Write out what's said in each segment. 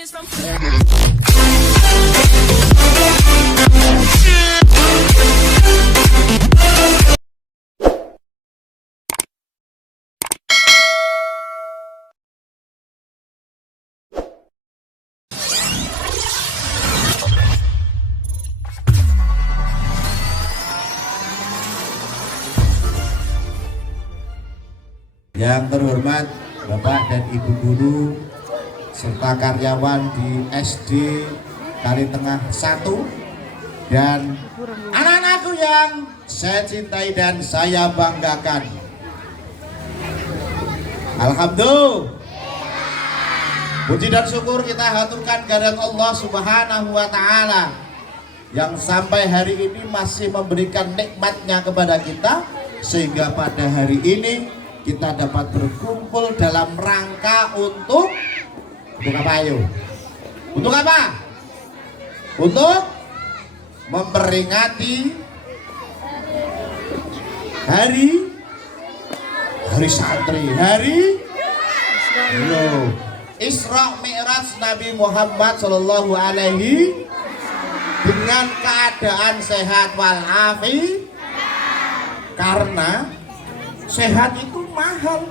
Yang terhormat Bapak dan Ibu Guru serta karyawan di SD Kalitengah 1 dan anak-anakku yang saya cintai dan saya banggakan. Alhamdulillah. Puji dan syukur kita haturkan kehadirat Allah Subhanahu wa Ta'ala yang sampai hari ini masih memberikan nikmatnya kepada kita, sehingga pada hari ini kita dapat berkumpul dalam rangka untuk apa ayo? Untuk apa? Untuk memperingati hari santri, hari Isra Mi'raj Nabi Muhammad Shallallahu Alaihi dengan keadaan sehat walafiat, karena sehat itu mahal.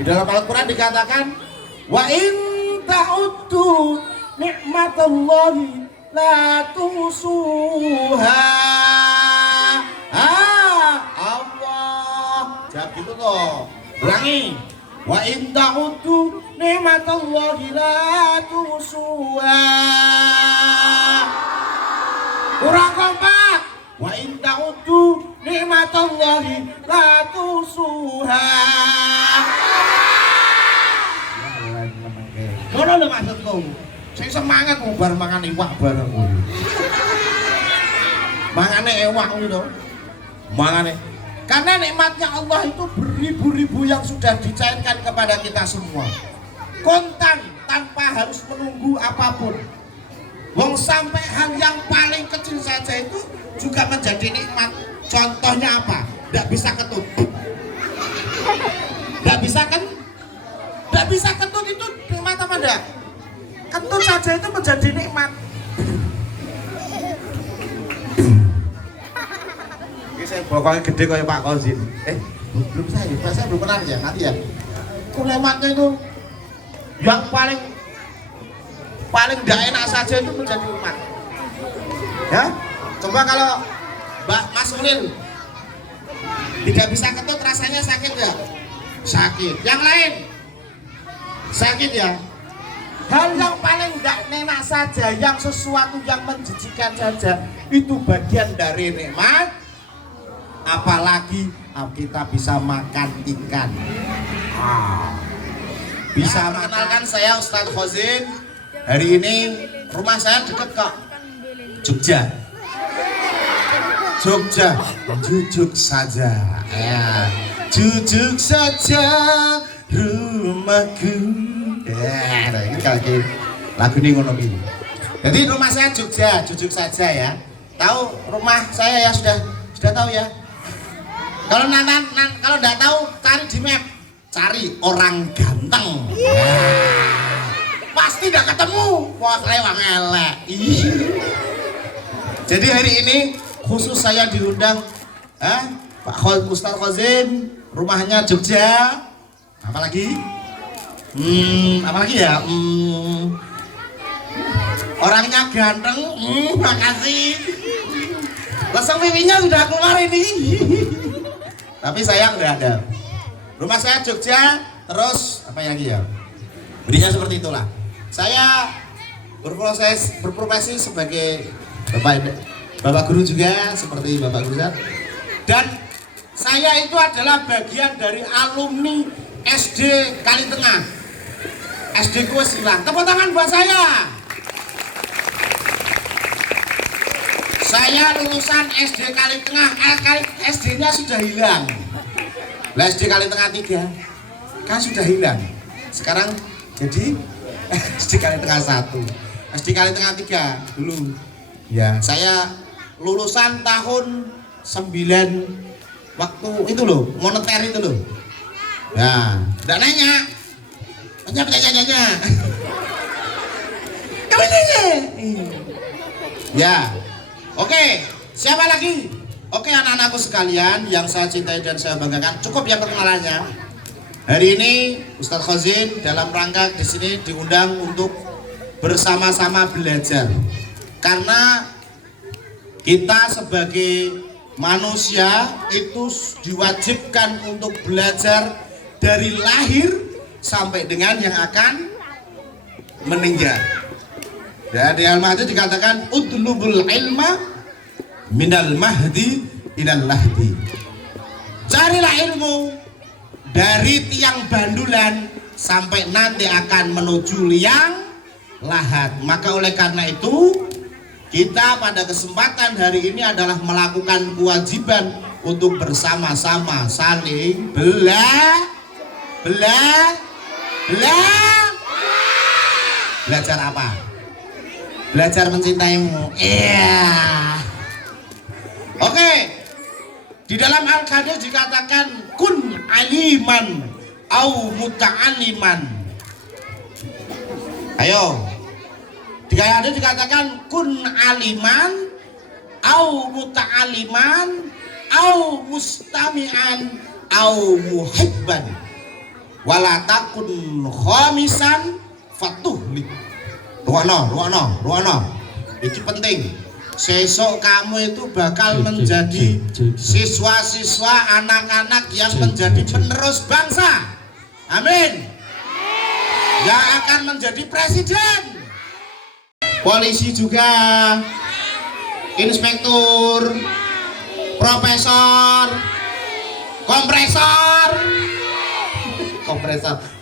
Di dalam Al-Quran dikatakan, wa in ta'uddu nikmatallahi la tusuha. Allah jawab gitu toh. Ulangi, wa in ta'uddu nikmatallahi la tusuha. Kurang kompak. Wa in ta'uddu nikmatallahi la tusuha. Ngono lho maksudku. Sing semangat mau bar mangan iwak bareng kuwi. Mangane iwak kuwi to. Mangane. Karena nikmatnya Allah itu beribu-ribu yang sudah dicairkan kepada kita semua. Kontan tanpa harus menunggu apapun. Wong sampai hal yang paling kecil saja itu juga menjadi nikmat. Contohnya apa? Tidak bisa ketut. Tidak bisa ketut itu nikmat apa enggak? Ketut saja itu menjadi nikmat. Ini saya bokongnya gede kayak Pak Kozin. Belum saya belum kenal ya, nanti ya. Nikmatnya itu yang paling tidak enak saja itu menjadi nikmat. Ya, coba kalau Mas Ulil tidak bisa ketut, rasanya sakit nggak? Sakit. Yang lain sakit ya. Hal yang paling nggak enak saja, yang sesuatu yang menjijikan saja, itu bagian dari nikmat. Apalagi kita bisa makan ikan. Bisa mengenalkan saya Ustadz Khozin. Hari ini rumah saya dekat kok, Jogja, jujuk saja, ya, jujuk saja rumahku. Ya, ini kali lagu ini ngono ini. Jadi rumah saya Jogja, jujuk saja ya. Tahu rumah saya ya, sudah tahu ya. Kalau kalau nggak tahu, cari di map, cari orang ganteng. Ya. Pasti nggak ketemu, wah lewat elek. Jadi hari ini khusus saya diundang, Pak Ustadz Khozin, rumahnya Jogja. Apalagi ya, orangnya ganteng. Makasih. Langsung pipinya sudah keluar ini. Tapi sayang nggak ada. Rumah saya Jogja, terus apa lagi ya? Berinya seperti itulah. Saya berprofesi sebagai Bapak Guru juga, seperti Bapak Guru. Dan saya itu adalah bagian dari alumni SD Kalitengah. SD ku silang. Tepuk tangan buat saya. Saya lulusan SD Kalitengah. SD-nya sudah hilang. Lah SD Kalitengah 3 kan sudah hilang. Sekarang jadi SD Kalitengah 1, SD Kalitengah 3 dulu. Ya, saya lulusan tahun 9 waktu itu loh, moneter itu loh. Nah, enggak nanya. Ya, oke. Siapa lagi? Oke anak-anakku sekalian yang saya cintai dan saya banggakan, cukup ya perkenalannya. Hari ini Ustadz Khozin dalam rangka di sini diundang untuk bersama-sama belajar. Karena kita sebagai manusia itu diwajibkan untuk belajar dari lahir sampai dengan yang akan meninggal. Ya, di Al-Mahdi dikatakan utlubul ilma minal mahdi ilal lahdi. Carilah ilmu dari tiang bandulan sampai nanti akan menuju liang lahat. Maka oleh karena itu kita pada kesempatan hari ini adalah melakukan kewajiban untuk bersama-sama saling belajar apa? Belajar mencintaimu. Iya. Oke. Di dalam Al-Qadir dikatakan kun aliman au muta'aliman. Ayo. Di ayat itu dikatakan kun aliman au muta'aliman au mustami'an au muhibban wala takun khamisan fatuhlik. Ruano. Itu penting. Sesok kamu itu bakal menjadi siswa-siswa anak-anak yang menjadi penerus bangsa. Amin. Yang akan menjadi presiden, polisi juga, inspektur, profesor,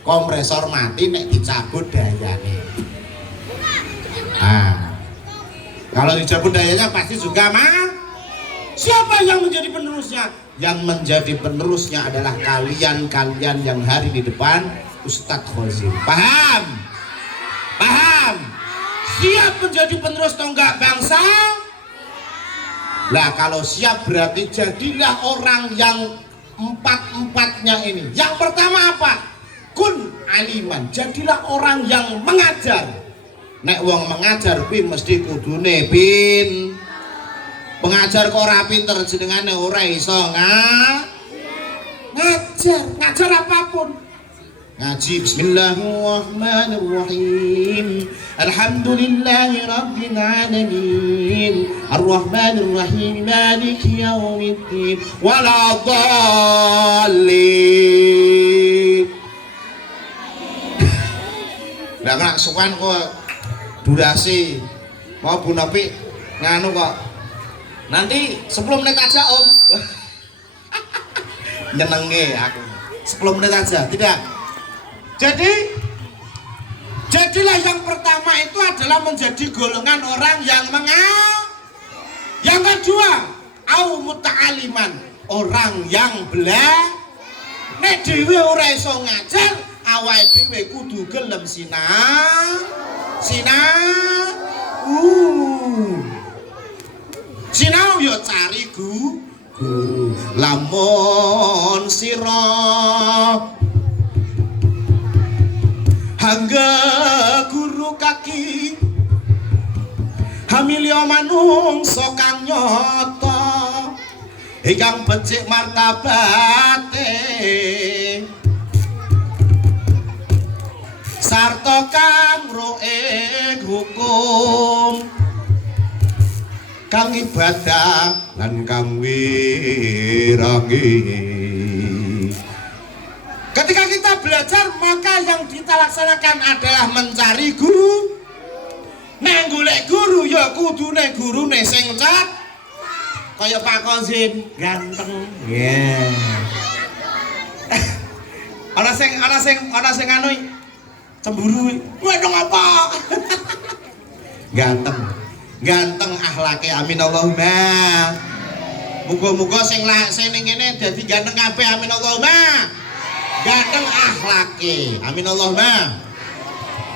kompresor mati nek dicabut dayane. Kalau dicabut dayanya pasti juga siapa yang menjadi penerusnya? Yang menjadi penerusnya adalah kalian yang hari di depan Ustadz Khozin. Paham? Siap menjadi penerus tonggak bangsa? Lah kalau siap berarti jadilah orang yang empat-empatnya ini. Yang pertama apa? Kun aliman. Jadilah orang yang mengajar. Nek wong mengajar kuwi mesti kudune pengajar kok ora pinter jenengane ora iso ngajar apapun. Ngaji bismillahirrahmanirrahim. Alhamdulillahi rabbil alamin. Arrahmanirrahim maliki yaumiddin. Waladhdallin. Lah kok sukan kok durasi mau Bu Nopi nganu kok nanti 10 menit aja Om. Nyenenge aku 10 menit aja tidak. Jadilah yang pertama itu adalah menjadi golongan orang yang yang kedua au muta'aliman, orang yang nek dhewe ora iso ngajar awake dhewe kudu gelem sinau yo cari guru. Lamun sira hangga guru kaki hamilya manungsa kang nyata ingkang becik martabate sarta kang roe hukum kang ibadah lan kang wirangi. Ketika kita belajar maka yang kita laksanakan adalah mencari guru. Nek golek guru ya kudune gurune sing kaya Pak Khozin ganteng. Ana sing anu cemburu. Kowe dong apa? Ganteng akhlake. Amin Allahumma. Muga-muga sing ning kene dadi ganteng kabeh. Amin Allahumma. Ganteng akhlake. Amin Allahumma.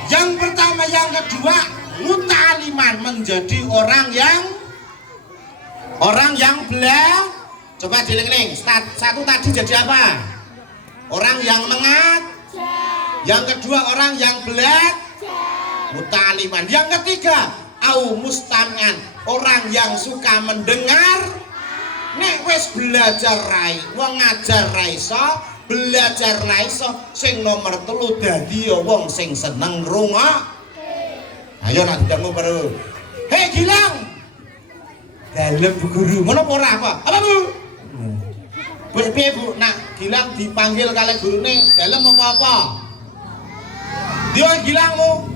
Yang pertama, yang kedua muta'aliman, menjadi orang yang coba dieling-eling. Satu tadi jadi apa? Orang yang mengajar. Yang kedua orang yang muta'aliman. Yang ketiga, au mustami'an, orang yang suka mendengar. Nek wis belajar rai, wong ngajar ra iso, belajar ra iso, sing nomor 3 dadi ya wong sing seneng ngrungok. Ayo nak didangu baru. Hei Gilang. Dalem Bu Guru, ngono ora apa? Apa Bu? Piye Bu, nak Gilang dipanggil kali gurune, dalem apa-apa? Dia Gilangmu.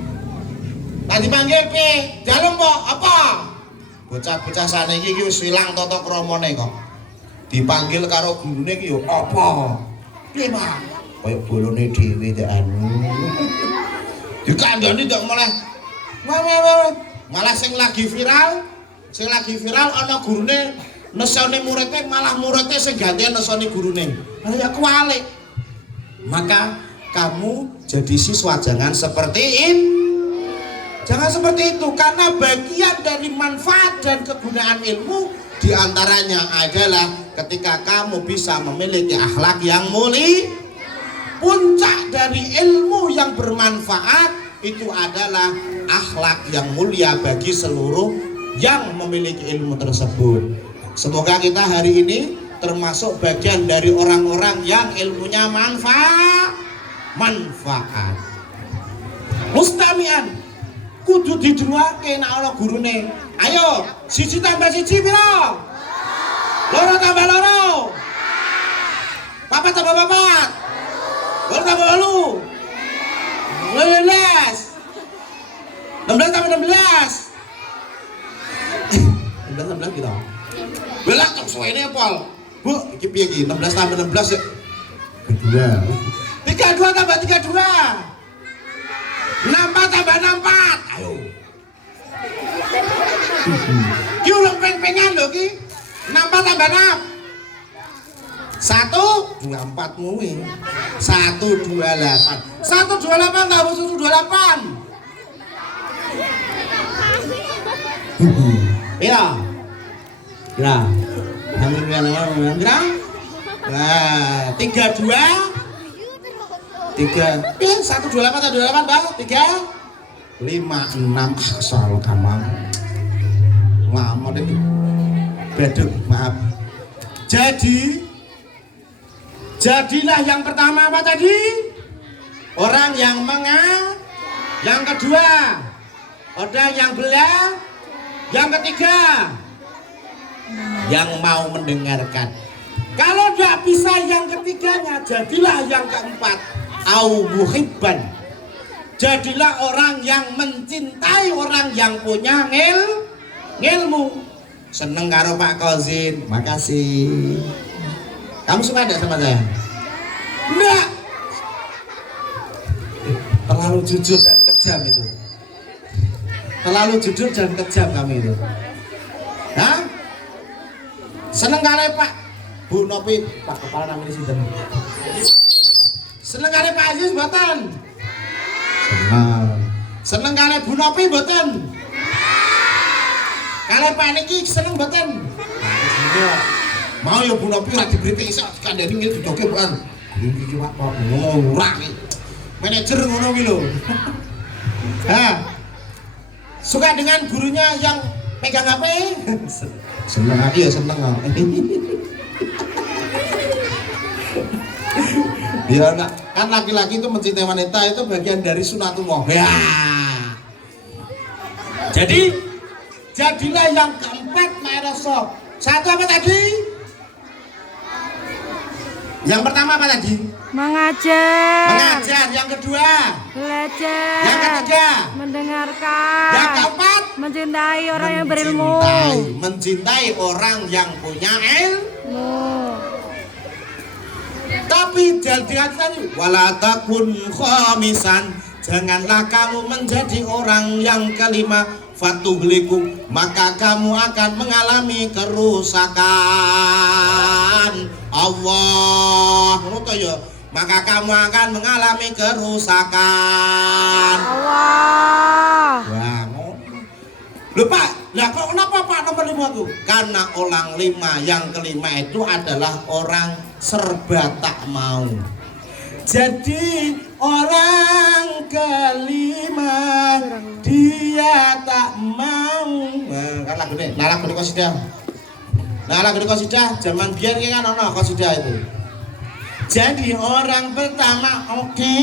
Tak dipanggil piye? Dalem apa? Bocah-bocah saniki iki wis ilang tata kramane kok. Dipanggil karo gurune iki yo apa? Piye, Mas? Kaya bolone dhewe tek anu. Dikandani ndak malah sing lagi viral ana gurune nesone muridnya, malah muridnya sing gantian nesone gurune. Lah ya kualik. Maka kamu jadi siswa jangan seperti ini. Jangan seperti itu, karena bagian dari manfaat dan kegunaan ilmu diantaranya adalah ketika kamu bisa memiliki akhlak yang mulia. Puncak dari ilmu yang bermanfaat itu adalah akhlak yang mulia bagi seluruh yang memiliki ilmu tersebut. Semoga kita hari ini termasuk bagian dari orang-orang yang ilmunya manfaat. Mustami'an, kudu didruake nek ana gurune. Ayo, 1 tambah 1 piro? 2 tambah 2. 4 tambah 4. 2 tambah 8. 16. 16 tambah 16. 16 piro? Belak kok suwene pol. Bu, iki piye iki? 16 tambah 16 sik. 2. 32 tambah 32. 64 tambah 64. Ayo. Ki ulung peng-pengan lho ki. 64 tambah 6. 124 muwi. 128. 128 tambah 128. Pira? Pira? Pira? Nah, 32. 3. 128 atau 28 dah? 3. 5, 6. Soal gampang. Ngamot itu. Beduk, maaf. Jadilah yang pertama apa tadi? Orang yang yang kedua, orang yang belah, yang ketiga, yang mau mendengarkan. Kalau tidak bisa yang ketiganya, jadilah yang keempat, au muhibban. Jadilah orang yang mencintai orang yang punya ilmu. Seneng karo Pak Kozin, makasih. Kamu suka enggak sama saya? Enggak. Terlalu jujur dan kejam itu. Terlalu jujur dan kejam kami itu. Hah? Seneng kali Pak Bu Nopi, Pak kepala namanya sinten? Seneng kali Pak Aziz mboten? Seneng. Seneng kali Bu Nopi mboten? Kali Pak Niki seneng mboten? Mau ya Bu Nopi ora diberiti iso kandhani ngene dijoge bukan. Iki Pak ora iki. Manajer ngono iki lho. Hah? Suka dengan gurunya yang pegang HP? Seneng aja ya seneng. Ya kan laki-laki itu mencintai wanita itu bagian dari sunatullah. Ya. Jadilah yang keempat Ma'rasok. 1 apa tadi? Yang pertama apa tadi? Mengajar. Yang kedua? Belajar. Yang ketiga? Mendengarkan. Yang keempat? Mencintai orang yang berilmu. Mencintai orang yang punya ilmu. Tapi jangan tadi wala takun khamisan, janganlah kamu menjadi orang yang kelima, fatuhlikum, maka kamu akan mengalami kerusakan. Allah, ya, maka kamu akan mengalami kerusakan. Allah. Wah, lupa. Lah kok kenapa Pak nomor 5 tuh? Karena orang 5, yang kelima itu adalah orang serba tak mau. Jadi orang kelima lagune qasidah. Nah, lagu qasidah zaman biyen ki kan ono qasidah itu. Jadi orang pertama, oke.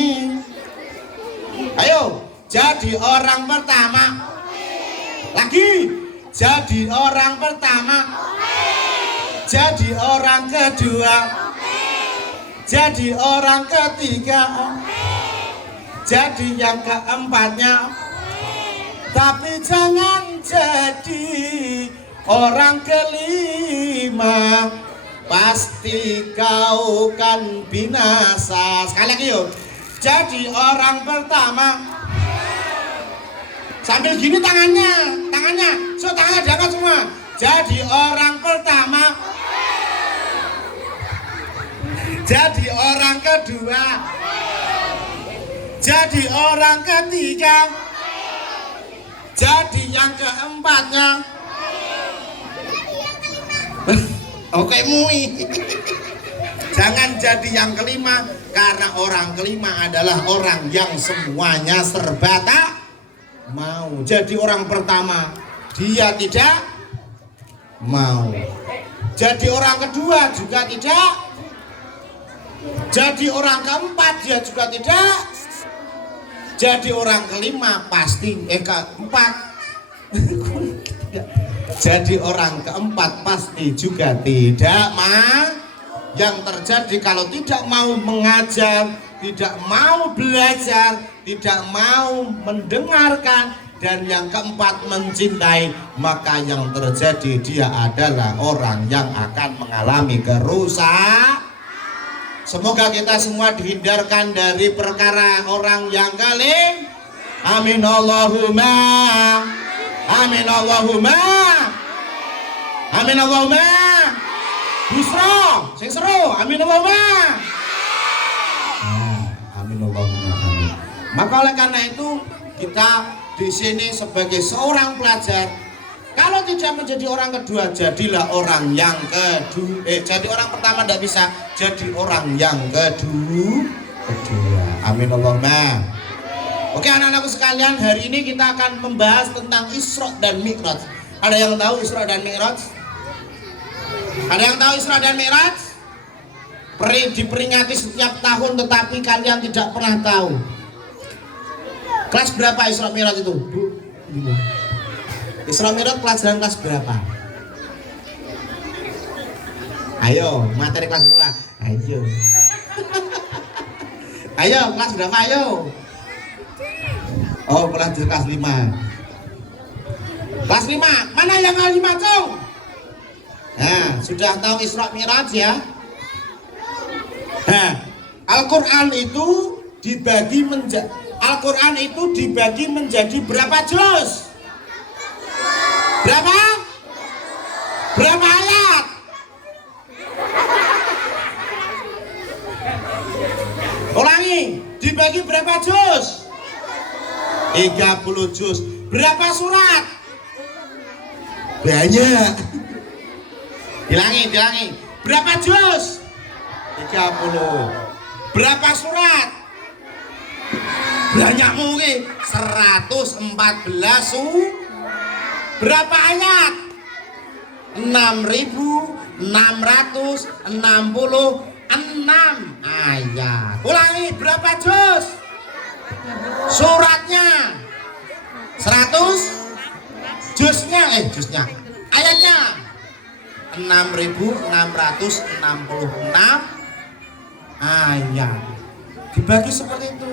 Ayo, jadi orang pertama. Lagi. Jadi orang pertama. Jadi orang kedua. Jadi orang ketiga. Jadi yang keempatnya. Tapi jangan jadi orang kelima. Pasti kau kan binasa. Sekali lagi yuk. Jadi orang pertama. Sambil gini tangannya. So tangannya diangkat semua. Jadi orang pertama. Jadi orang kedua. Jadi orang ketiga. Jadi yang keempatnya. Oke mui. Jangan jadi yang kelima, karena orang kelima adalah orang yang semuanya serba tak mau. Jadi orang pertama dia tidak mau. Jadi orang kedua juga tidak. Jadi orang keempat dia juga tidak. Jadi orang kelima pasti keempat. Jadi orang keempat pasti juga tidak mau. Yang terjadi kalau tidak mau mengajar, tidak mau belajar, tidak mau mendengarkan, dan yang keempat mencintai, maka yang terjadi dia adalah orang yang akan mengalami kerusakan. Semoga kita semua dihindarkan dari perkara orang yang galing. Amin Allahumma. Amin Allahumma. Amin Allahumma. Busro, sing seru. Amin Allahumma. Amin Allahumma. Amin. Maka oleh karena itu kita di sini sebagai seorang pelajar, kalau tidak menjadi orang kedua, jadilah orang yang kedua. Jadi orang pertama tidak bisa, jadi orang yang kedua. Amin Allahumma. Oke anak-anakku sekalian, hari ini kita akan membahas tentang Isra dan Mi'raj. Ada yang tahu Isra dan Mi'raj? Ada yang tahu Isra dan Mi'raj? Diperingati setiap tahun, tetapi kalian tidak pernah tahu. Kelas berapa Isra Mi'raj itu, Bu? Isra Mi'raj pelajaran kelas berapa? Ayo, materi kelas berapa? Ayo. Ayo, kelas berapa? Ayo. Oh, pelajaran kelas 5. Kelas 5. Mana yang kelas 5, Cung? Nah, sudah tahu Isra Mi'raj ya? Nah, Al-Qur'an itu dibagi menjadi berapa juz? Berapa? Berapa ayat? Ulangi, dibagi berapa juz? 30 juz. Berapa surat? Banyak. Dilangi. Berapa juz? 30. Berapa surat? Banyak mungkin 114 Berapa ayat? 6.666 ayat. Ulangi, berapa juz? Suratnya 100, juznya ayatnya 6.666 ayat. Dibagi seperti itu.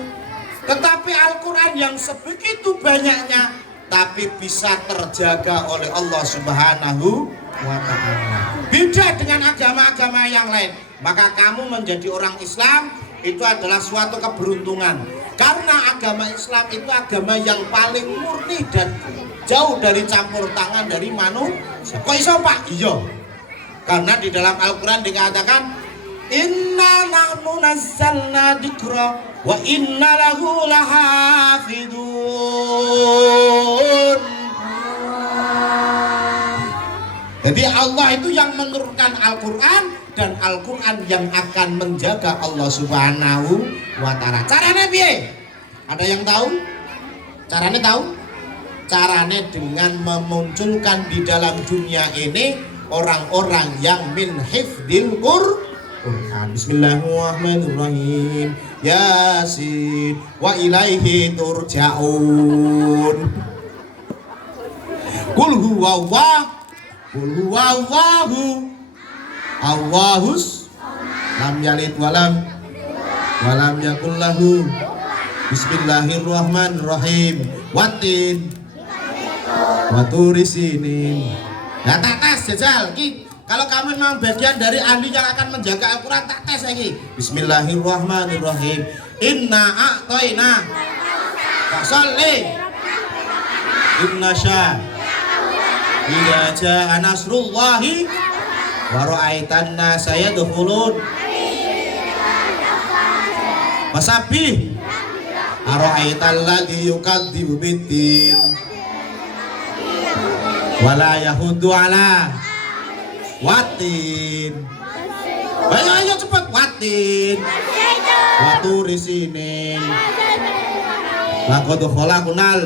Tetapi Al-Quran yang sebegitu banyaknya, tapi bisa terjaga oleh Allah Subhanahu wa Ta'ala. Beda dengan agama-agama yang lain. Maka kamu menjadi orang Islam itu adalah suatu keberuntungan. Karena agama Islam itu agama yang paling murni dan jauh dari campur tangan dari manusia. Kok iso Pak? Iya. Karena di dalam Al-Quran dikatakan, inna nahnu nazzalna dzikra wa inna lahu lahafidun. Jadi Allah itu yang menurunkan Al-Quran, dan Al-Quran yang akan menjaga Allah Subhanahu wa Ta'ala. Caranya piye? Ada yang tahu? Caranya tahu? carane dengan memunculkan di dalam dunia ini orang-orang yang min hifdzil Quran. Bismillahirrahmanirrahim. Yasin wa ilaihi turja'un. Qul huwallahu Allahus lam yalid walam yakul lahu. Bismillahirrahmanirrahim. Watin waturisinin. Nah, tak tes jajal kalau kamu memang bagian dari ahli yang akan menjaga Al-Quran, tak tes lagi. Bismillahirrahmanirrahim. Inna a'toina fasalli inna sya idza jaa nasrullahi wa ra'aitan nasa yadkhulun fasabbih ara'aital ladzi yukadzibu biddin wala yahudu ala watin. Ayo cepet watin. Waturi sinin. Laqad khalaqnal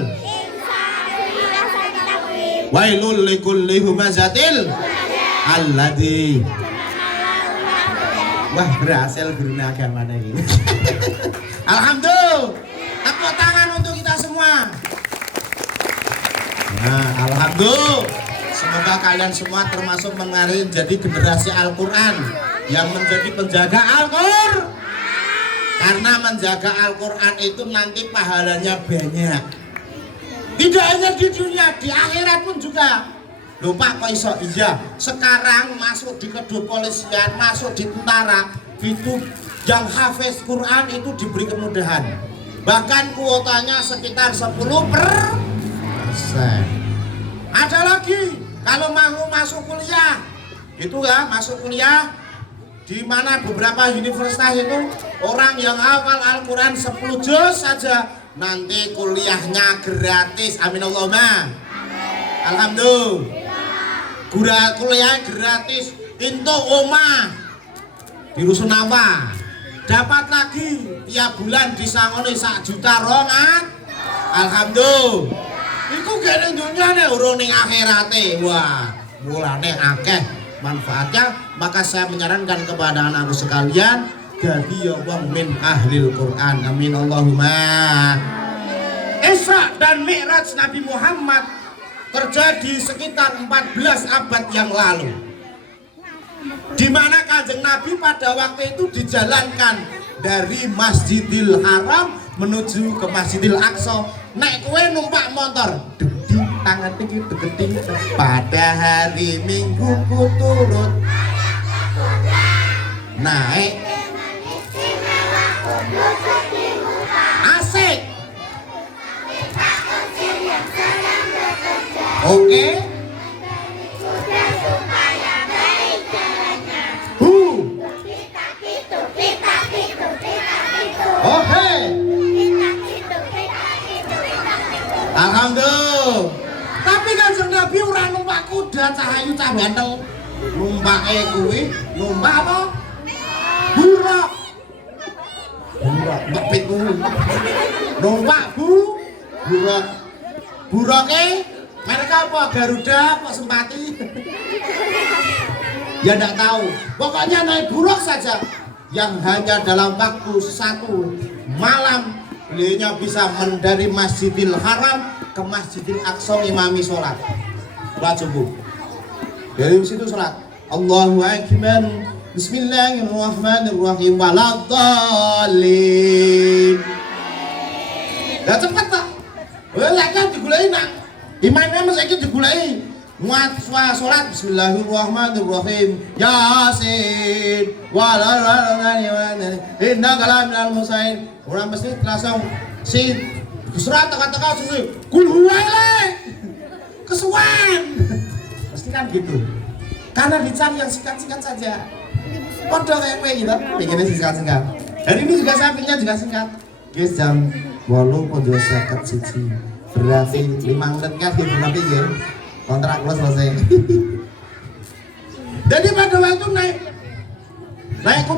wailul likulli humazatil alladzi. Wah, berhasil gurunya agama ini. Alhamdulillah. Tepuk tangan untuk kita semua. Nah, alhamdulillah. Semoga kalian semua termasuk menjadi generasi Al-Quran yang menjadi penjaga Al-Quran. Karena menjaga Al-Quran itu nanti pahalanya banyak. Tidak hanya di dunia, di akhirat pun juga. Loh Pak, kok iso? Iya, sekarang masuk di kepolisian, masuk di tentara, itu yang hafiz Quran itu diberi kemudahan. Bahkan kuotanya sekitar 10%. Ada lagi, kalau mau masuk kuliah, itu ya, masuk kuliah di mana beberapa universitas itu orang yang hafal Al-Quran 10 juz saja nanti kuliahnya gratis. Amin Allahumma. Alhamdulillah. Kuliah gratis. Into omah di Rusunawa. Dapat lagi tiap bulan disangoni 1 juta rongan. Alhamdulillah. Iku gak dunia nih urung ning akhirate. Wah, mulane akeh manfaatnya. Maka saya menyarankan kepada anakku sekalian, jadi ya wong min ahlil Quran. Amin Allahumma. Isra dan Mi'raj Nabi Muhammad terjadi sekitar 14 abad yang lalu, di mana Kanjeng Nabi pada waktu itu dijalankan dari Masjidil Haram menuju ke Masjidil Aqsa. Nek kowe numpak motor, deding tangan tinggi deding pada hari Minggu ku turut naik asik. Oke. Oke. Alhamdulillah. Tapi Kanjeng Nabi ora numpak kuda cahayu cah bantel. Numpake kuwi, numpak apa? Buruk. Buruk mbek numpak buruk. Buroke mereka apa? Garuda apa Sempati? Ya enggak tahu. Pokoknya naik buruk saja yang hanya dalam waktu 1 malam beliaunya bisa dari Masjidil Haram ke Masjidil Aqsa imami sholat subuh. Dari situ sholat Allahu Akbar, Bismillahirrahmanirrahim, waladhdallin. Dah cepet tak? Lah kan digulai nak. Imamnya mesti digulai. Muat sholat Bismillahirrahmanirrahim, Yasin, waladhdallin, inna kalamil musain. Orang mesti langsung si surat kata-kata sini kul huwailai kesuwan mesti kan gitu, karena dicari yang singkat-singkat saja. Podo kayak gue gitu, pengennya singkat-singkat. Hari ini juga saya pengennya juga singkat. Guys, jam 8:51 berarti 5 menit kan gitu, tapi ya kontrak lo selesai. Jadi pada waktu naik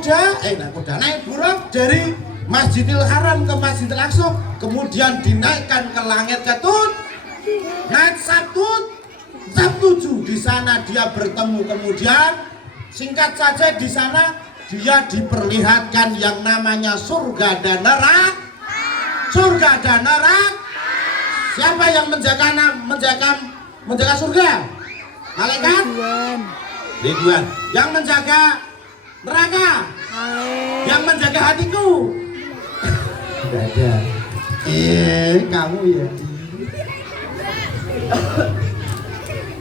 buruk dari Masjidil Haram ke Masjidil Aqsa, kemudian dinaikkan ke langit Naik Sabtu jam 7 di sana dia bertemu. Kemudian singkat saja di sana dia diperlihatkan yang namanya surga dan neraka. Surga dan neraka. Siapa yang menjaga surga? Malaikat? Ridwan. Yang menjaga neraka? Yang menjaga hatiku? Tidak ada. Kamu ya.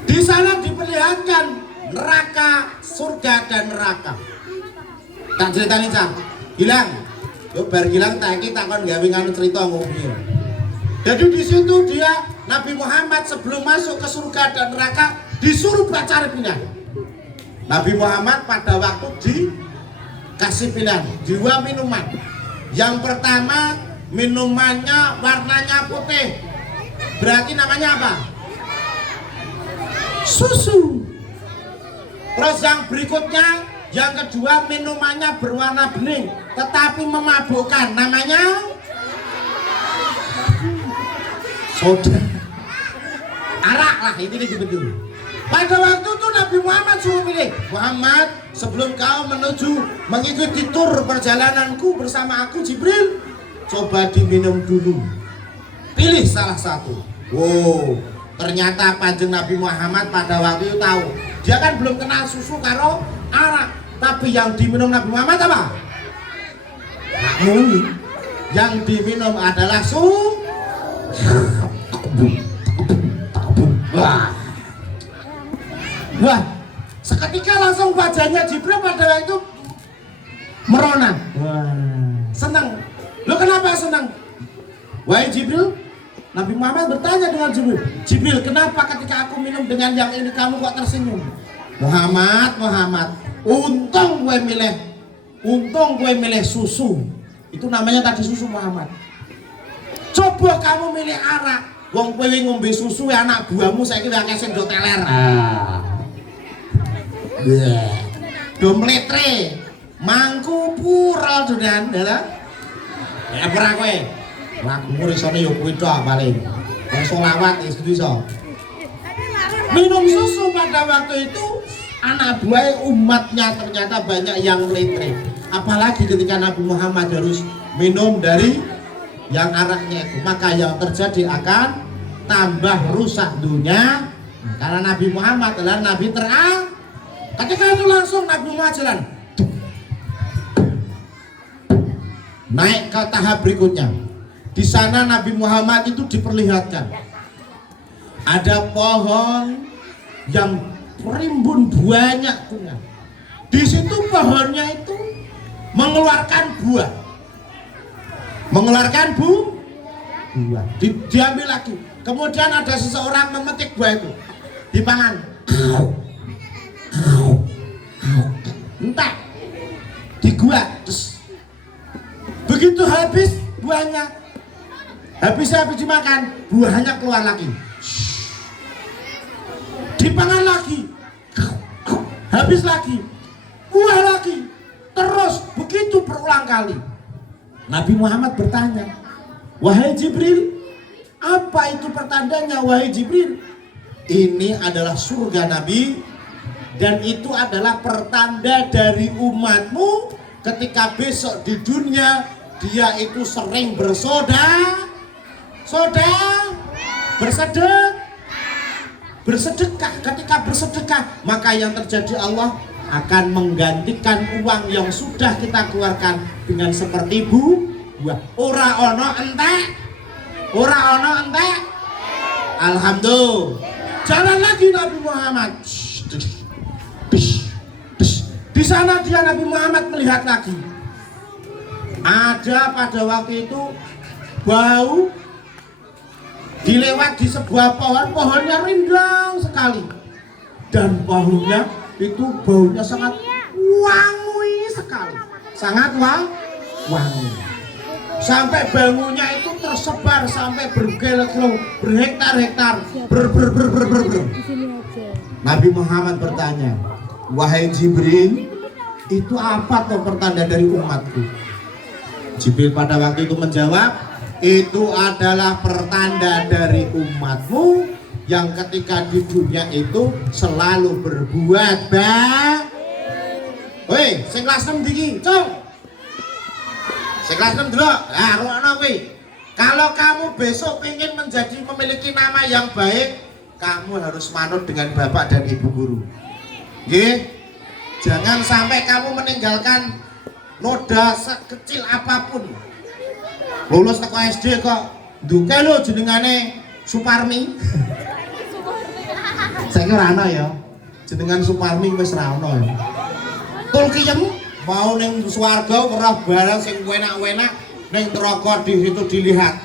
Di sana diperlihatkan neraka, surga dan neraka. Tak ceritani Cak. Gilang. Yo bar Gilang tak iki takon gawe nganu cerita ngopi. Jadi di situ dia Nabi Muhammad sebelum masuk ke surga dan neraka disuruh baca pilihan. Nabi Muhammad pada waktu dikasih pilihan 2 minuman. Yang pertama minumannya warnanya putih. Berarti namanya apa? Susu. Terus yang berikutnya, yang kedua minumannya berwarna bening tetapi memabukkan, namanya soda. Arak lah, ini gitu. Pada waktu itu Nabi Muhammad suruh pilih, Muhammad sebelum kau mengikuti tur perjalananku bersama aku Jibril, coba diminum dulu. Pilih salah satu. Wow, ternyata panjang Nabi Muhammad pada waktu itu tahu. Dia kan belum kenal susu karo arak, tapi yang diminum Nabi Muhammad apa? Yang diminum adalah susu. Wah, seketika langsung wajahnya Jibril pada waktu itu merona. Senang. Lo kenapa senang? Wahai Jibril, Nabi Muhammad bertanya dengan Jibril, Jibril, kenapa ketika aku minum dengan yang ini kamu kok tersenyum? Muhammad, untung gue milih susu. Itu namanya tadi susu Muhammad. Coba kamu milih arak, wong kowe ngombe susu anak buahmu saiki wis akeh sing do teler. Do mletre, mangku pura donan, ya. Ya ora kowe. Lagumu risone yo kuwi tok paling. Wong selawat wis bisa. Minum susu pada waktu itu anak buah umatnya ternyata banyak yang meletre. Apalagi ketika Nabi Muhammad harus minum dari yang araknya itu, maka yang terjadi akan tambah rusak dunia. Karena Nabi Muhammad adalah Nabi terang. Ketika itu langsung Nabi Muhammad jalan naik ke tahap berikutnya. Di sana Nabi Muhammad itu diperlihatkan ada pohon yang rimbun banyak bunga. Di situ pohonnya itu mengeluarkan buah, buah. Diambil lagi. Kemudian ada seseorang memetik buah itu, dipangan. Entah, diguak. Begitu habis buahnya, habis dimakan, buahnya keluar lagi. Dipangan lagi, habis lagi, buah lagi, terus begitu berulang kali. Nabi Muhammad bertanya, wahai Jibril, apa itu pertandanya wahai Jibril? Ini adalah surga Nabi, dan itu adalah pertanda dari umatmu ketika besok di dunia dia itu sering bersedekah, ketika bersedekah maka yang terjadi Allah akan menggantikan uang yang sudah kita keluarkan dengan seperti buah. Ora ono entek. Alhamdulillah. Jalan lagi Nabi Muhammad. Di sana dia Nabi Muhammad melihat lagi. Ada pada waktu itu bau dilewat di sebuah pohonnya rindang sekali, dan pohonnya itu baunya sangat wangi sekali, sangat wangi. Sampai baunya itu tersebar sampai berhektar-hektar. Nabi Muhammad bertanya, wahai Jibril, itu apa tuh pertanda dari umatku? Jibril pada waktu itu menjawab, itu adalah pertanda dari umatmu yang ketika di dunia itu selalu berbuat baik. Woi, sing kelas 6 iki, cung. Sing kelas 6 dulu. Nah, ruangno kuwi. Kalau kamu besok ingin memiliki nama yang baik, kamu harus manut dengan bapak dan ibu guru. Nggih. Jangan sampai kamu meninggalkan noda sekecil apapun. Lulus teko SD kok duke lho jenengane Suparmi. Saiki ora ana ya. Jenengan Suparmi wis ra ana ya. Tulkiyem mau ning swarga ora barang sing enak-enak, ning neraka di situ dilihat.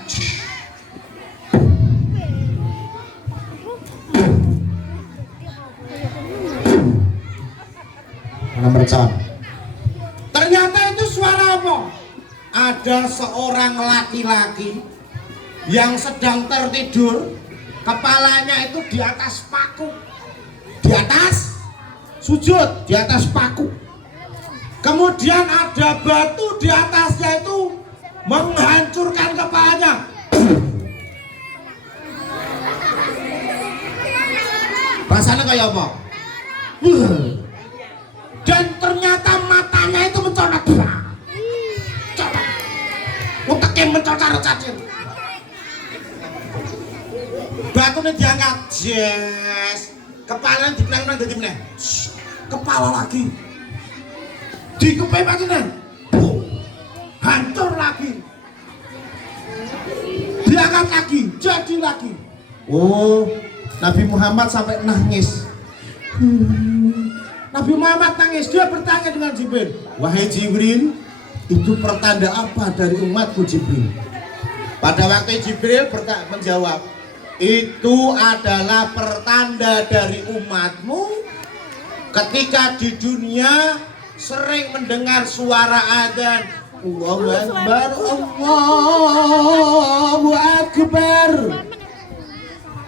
Mercon. Ternyata itu suara apa? Ada seorang laki-laki yang sedang tertidur, kepalanya itu di atas paku, di atas sujud, di atas paku. Kemudian ada batu di atasnya itu menghancurkan kepalanya. Rasanya kayak apa? Dan ternyata matanya itu mencolok. Uteknya mencocar-cacir. Batunya diangkat, yes. Kepalanya dibilang dari mana? Kepala lagi. Dikepepatnya, hancur lagi. Diangkat lagi, jadi lagi. Oh, Nabi Muhammad sampai nangis. Nabi Muhammad nangis, dia bertanya dengan Jibril, wahai Jibril, itu pertanda apa dari umatku Jibril? Pada waktu Jibril menjawab, itu adalah pertanda dari umatmu ketika di dunia sering mendengar suara adzan, Allahu Akbar, Allahu Akbar,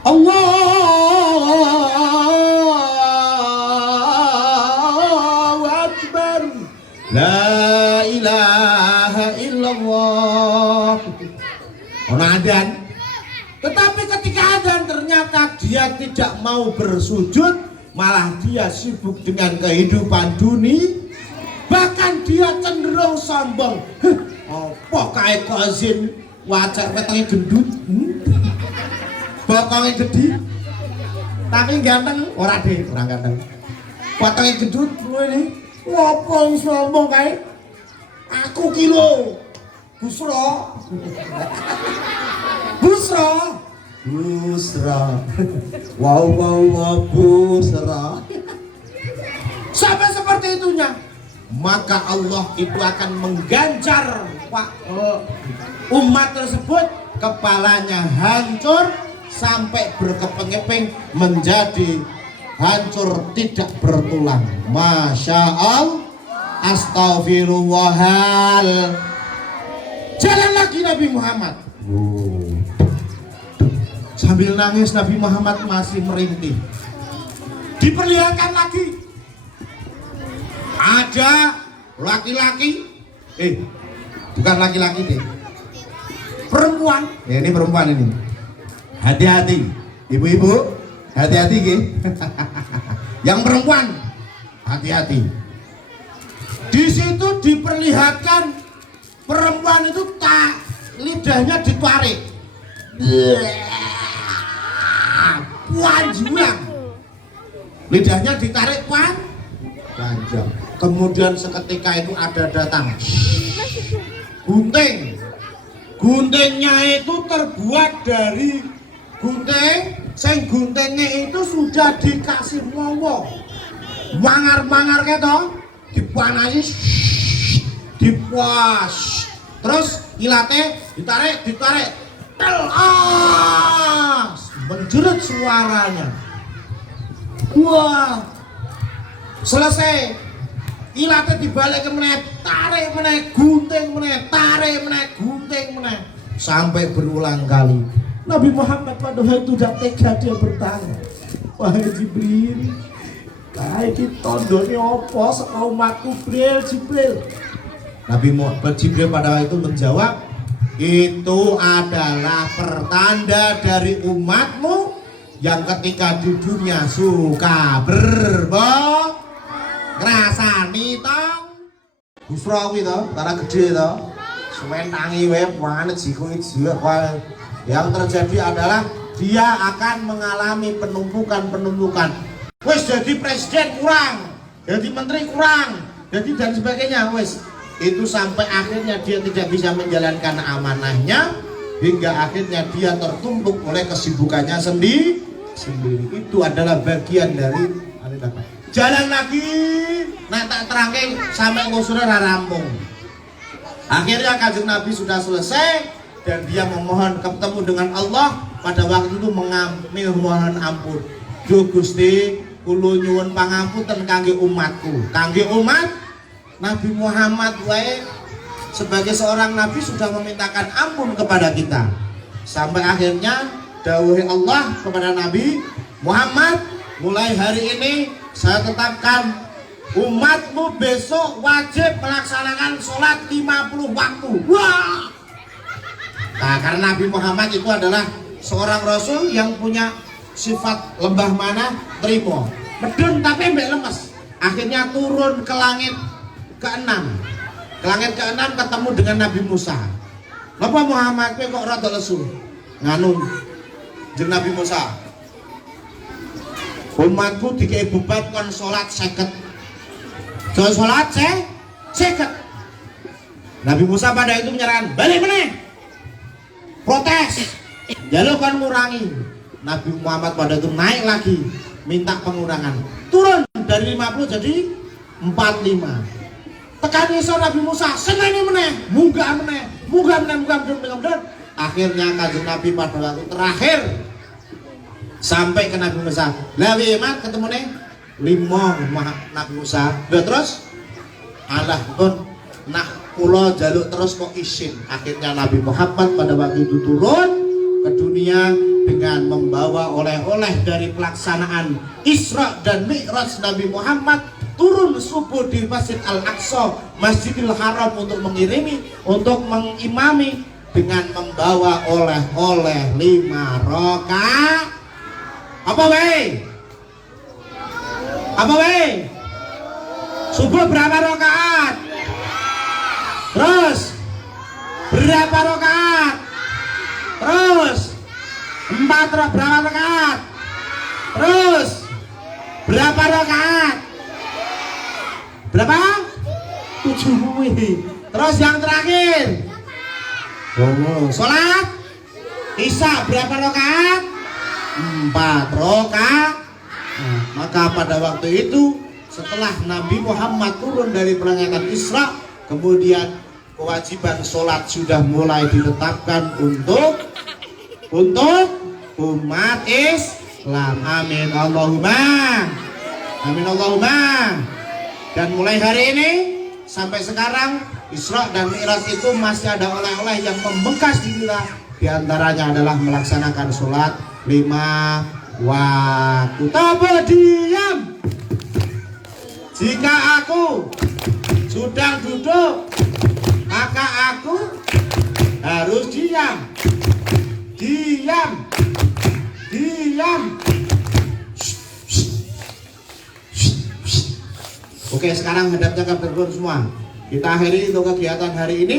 Allahu Akbar, la ilaha illallah. Ono adzan. Tetapi ketika adzan ternyata dia tidak mau bersujud, malah dia sibuk dengan kehidupan dunia. Bahkan dia cenderung sombong. Apa kae kok azin wajah wetenge gendut, bokonge gede, tapi ganteng ora deh, ora ganteng. Wetenge gendut ngene. Ngopo sombong kae? Aku ki lho Busra. Busra. Busra. Wow Busra. Sampai seperti itunya. Maka Allah itu akan mengganjar umat tersebut, kepalanya hancur sampai berkeping-keping menjadi hancur tidak bertulang. Masya Allah, astagfirullahal. Jalan lagi Nabi Muhammad. Sambil nangis Nabi Muhammad masih merintih. Diperlihatkan lagi. Ada laki-laki, bukan laki-laki deh, perempuan. Ya, ini perempuan ini. Hati-hati, ibu-ibu, hati-hati gih. Yang perempuan, hati-hati. Di situ diperlihatkan perempuan itu lidahnya ditarik, panjang, lidahnya ditarik panjang. Kemudian seketika itu ada datang gunting. Guntingnya itu terbuat dari gunting, guntingnya itu sudah dikasih mowo, mangar-mangar gitu, dipanasi, dipuas, terus ilate ditarik, menjerit suaranya. Wah, selesai. Ilate dibalik ke meneh, tarik meneh, gunting meneh, tarik meneh, gunting meneh, sampai berulang kali. Nabi Muhammad pada waktu itu tidak tega, dia bertanya, wahai Jibril, kayak iki tandane apa saka umatku Jibril? Nabi Muhammad Jibril pada waktu itu menjawab, Itu adalah pertanda dari umatmu yang ketika di dunia suka berbong ngrasani tong busra kuwi to, tanah gede to. Sementangi wae panet jiku jiwa wae. Yang terjadi adalah dia akan mengalami penumpukan. Wes jadi presiden kurang, jadi menteri kurang, jadi dan sebagainya wes. Itu sampai akhirnya dia tidak bisa menjalankan amanahnya hingga akhirnya dia tertumpuk oleh kesibukannya sendiri. Itu adalah bagian dari jalan lagi. Nah tak terangke sampai ngusure ra rampung. Akhirnya Kanjeng Nabi sudah selesai dan dia memohon ketemu dengan Allah. Pada waktu itu mengambil mohon ampun. Duh Gusti, kula nyuwun pangampunten kangge umatku. Kangge umat Nabi Muhammad wae sebagai seorang nabi sudah memintakan ampun kepada kita. Sampai akhirnya dawuh Allah kepada Nabi Muhammad, mulai hari ini saya tetapkan umatmu besok wajib melaksanakan sholat 50 waktu. Wah! Nah, karena Nabi Muhammad itu adalah seorang rasul yang punya sifat lembah mana terima. Medun tapi mbek lemes. Akhirnya turun ke langit ke-6. Ke langit ke-6 ketemu dengan Nabi Musa. Napa Muhammad kowe kok rada lesu? Nganu jeung Nabi Musa. Umatku dikei beban kon salat 50. Jo salat 50. Nabi Musa pada itu menyerahkan, balik meneh. Protes. Jaluk kon ngurangi. Nabi Muhammad pada itu naik lagi minta pengurangan. Turun dari 50 jadi 45. Tekan isor Nabi Musa, seneni meneh, munggah meneh. Akhirnya Kanjeng Nabi pada waktu terakhir sampai ke Nabi Musa. Lah iman ketemu nih 5 Nabi Musa. Lah terus Allah pun nak kula jaluk terus kok isin. Akhirnya Nabi Muhammad pada waktu itu turun ke dunia dengan membawa oleh-oleh dari pelaksanaan Isra dan Mi'raj. Nabi Muhammad turun subuh di Masjid Al-Aqsa, Masjidil Haram untuk mengimami dengan membawa oleh-oleh 5 rakaat. Apa weh? Subuh berapa rakaat? Terus berapa rakaat? Terus berapa rakaat? Terus berapa rakaat? Berapa? 7. Terus yang terakhir sholat Isya berapa rakaat? 4 rakaat. Maka pada waktu itu setelah Nabi Muhammad turun dari perangkatan Isra, kemudian kewajiban sholat sudah mulai ditetapkan untuk umat Islam. Amin Allahumma. Dan mulai hari ini sampai sekarang Isra dan Mi'raj itu masih ada oleh-oleh yang membekas di kita. Di antaranya adalah melaksanakan sholat 5 waktu. Coba diam. Jika aku sudah duduk, maka aku harus diam. Oke, sekarang hadapnya ke telepon semua. Kita akhiri untuk kegiatan hari ini.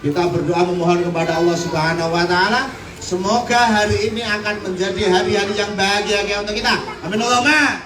Kita berdoa memohon kepada Allah Subhanahu wa taala, semoga hari ini akan menjadi hari-hari yang bahagia untuk kita. Amin Allahumma.